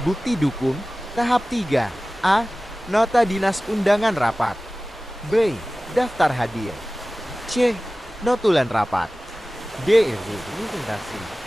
Bukti dukung. Tahap 3. A. Nota dinas undangan rapat. B. Daftar hadir. C. Notulen rapat. D. Representasi.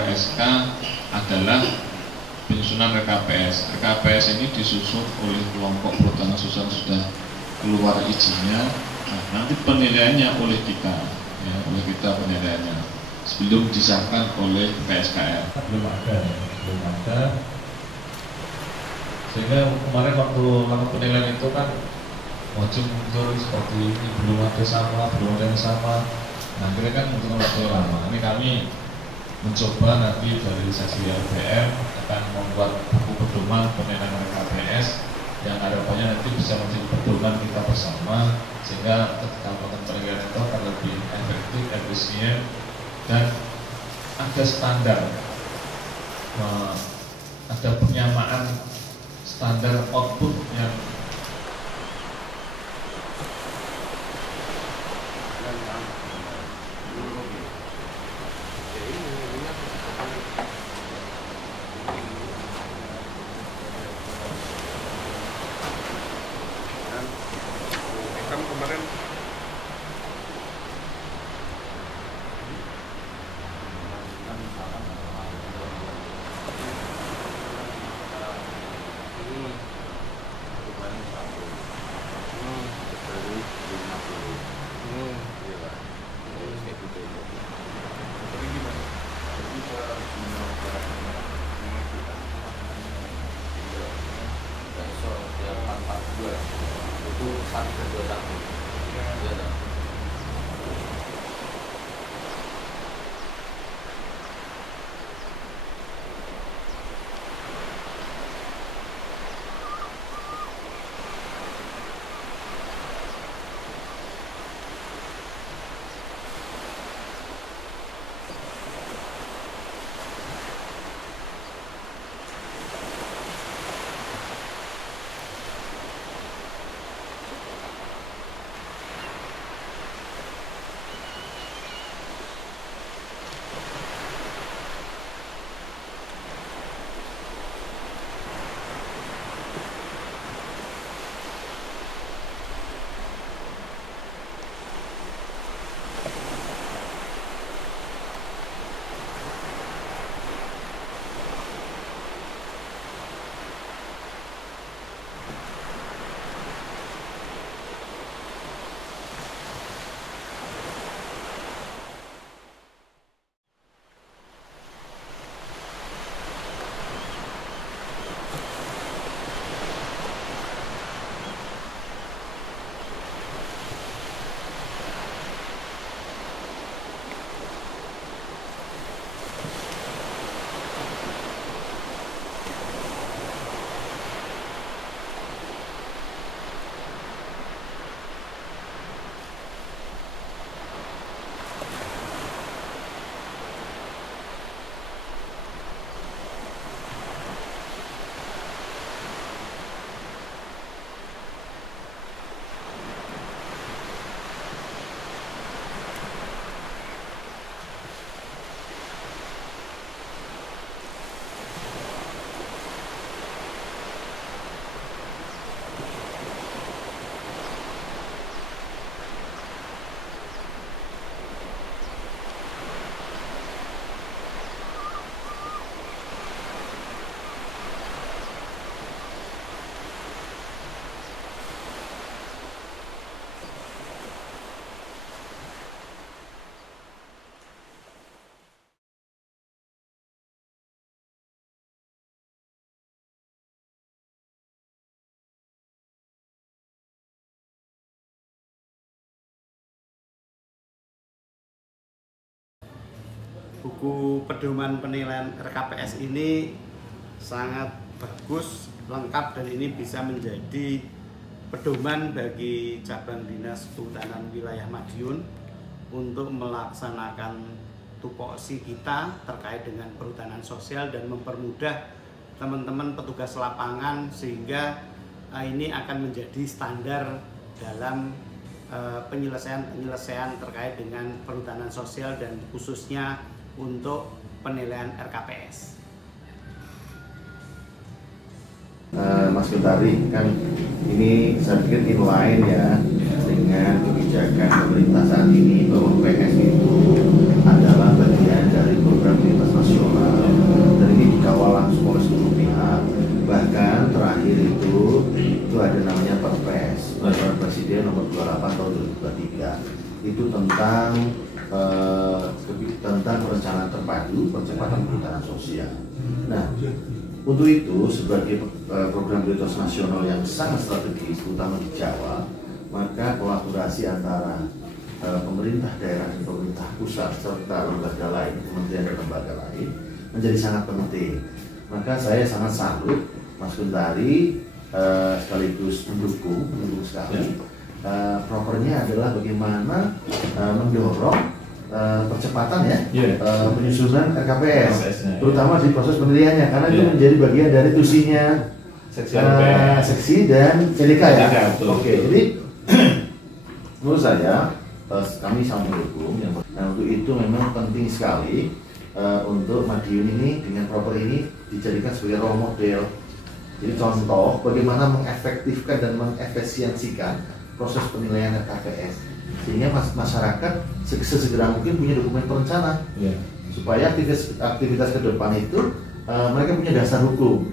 PSK adalah penyusunan RKPS. RKPS ini disusun oleh kelompok perhutanan sosial sudah keluar izinnya. Nah, nanti penilaiannya oleh kita, ya, oleh kita penilaiannya sebelum disahkan oleh PSKR. Belum ada. Sehingga kemarin waktu lakukan penilaian itu kan muncul seperti ini, belum ada yang sama. Nah, akhirnya kan untuk waktu lama. Ini kami mencoba nanti dari seksi LPM akan membuat buku pedoman penilaian RKPS yang harapannya nanti bisa menjadi pedoman kita bersama, sehingga ketika melakukan penilaian itu akan lebih efektif, efisien, dan ada standar, ada penyamaan standar output yang 421. Iya toh. Buku pedoman penilaian RKPS ini sangat bagus, lengkap, dan ini bisa menjadi pedoman bagi cabang dinas kehutanan wilayah Madiun untuk melaksanakan tupoksi kita terkait dengan perhutanan sosial dan mempermudah teman-teman petugas lapangan, sehingga ini akan menjadi standar dalam penyelesaian terkait dengan perhutanan sosial dan khususnya untuk penilaian RKPS. Mas Gentari, kan ini saya pikir inline ya dengan kebijakan pemerintah saat ini bahwa PS itu adalah bagian dari program prioritas nasional dan ini dikawal langsung oleh seluruh pihak. Bahkan terakhir itu ada namanya Perpres Peraturan Presiden Nomor 28 Tahun 2023 itu tentang perencanaan terpadu percepatan perhutanan sosial. Nah, untuk itu sebagai program prioritas nasional yang sangat strategis, terutama di Jawa, maka kolaborasi antara pemerintah daerah dan pemerintah pusat serta lembaga lain, kementerian dan lembaga lain menjadi sangat penting. Maka saya sangat salut Mas Gentari sekaligus mendukung sekali. Propernya adalah bagaimana mendorong percepatan penyusunan RKPS, terutama di proses penilaiannya, karena itu menjadi bagian dari tusinya seksi dan CDK ya. Oke, jadi menurut saya kami sangat mendukung. Nah, untuk itu memang penting sekali untuk Madiun ini dengan proper ini dijadikan sebagai role model. Jadi contoh bagaimana mengefektifkan dan mengefisiensikan proses penilaian RKPS, sehingga masyarakat sesegera mungkin punya dokumen perencanaan, supaya aktivitas ke depan itu mereka punya dasar hukum.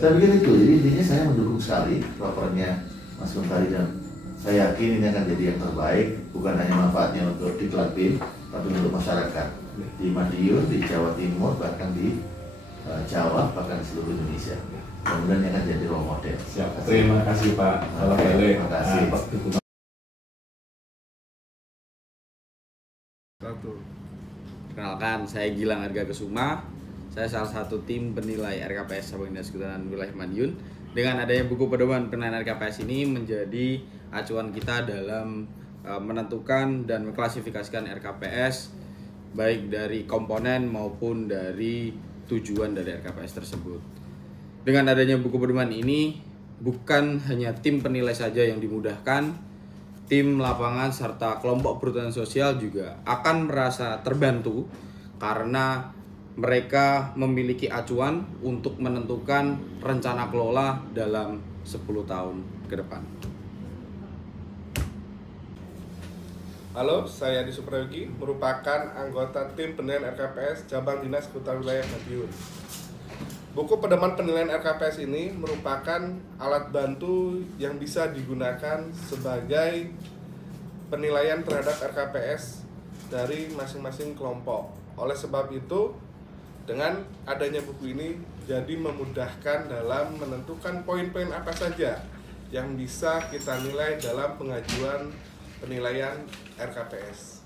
Saya pikir itu, jadi intinya saya mendukung sekali propernya Mas Gentari, dan saya yakin ini akan jadi yang terbaik, bukan hanya manfaatnya untuk Diklat BIN, tapi untuk masyarakat di Madiun, di Jawa Timur, bahkan di Jawa, bahkan di seluruh Indonesia. Kemudian akan jadi role model. Siap. Terima kasih Pak. Kalau balik. Terima kasih. Pak Dukungan. Perkenalkan, saya Gilang Arga Kesuma. Saya salah satu tim penilai RKPS Sabang Dinas Kehutanan Wilayah Madiun. Dengan adanya buku pedoman penilaian RKPS ini menjadi acuan kita dalam menentukan dan mengklasifikasikan RKPS baik dari komponen maupun dari tujuan dari RKPS tersebut. Dengan adanya buku pedoman ini, bukan hanya tim penilai saja yang dimudahkan, tim lapangan serta kelompok perhutanan sosial juga akan merasa terbantu karena mereka memiliki acuan untuk menentukan rencana kelola dalam 10 tahun ke depan. Halo, saya Adi Suprayogi, merupakan anggota tim penilaian RKPS Cabang Dinas Kehutanan Wilayah Madiun. Buku pedoman penilaian RKPS ini merupakan alat bantu yang bisa digunakan sebagai penilaian terhadap RKPS dari masing-masing kelompok. Oleh sebab itu, dengan adanya buku ini jadi memudahkan dalam menentukan poin-poin apa saja yang bisa kita nilai dalam pengajuan penilaian RKPS.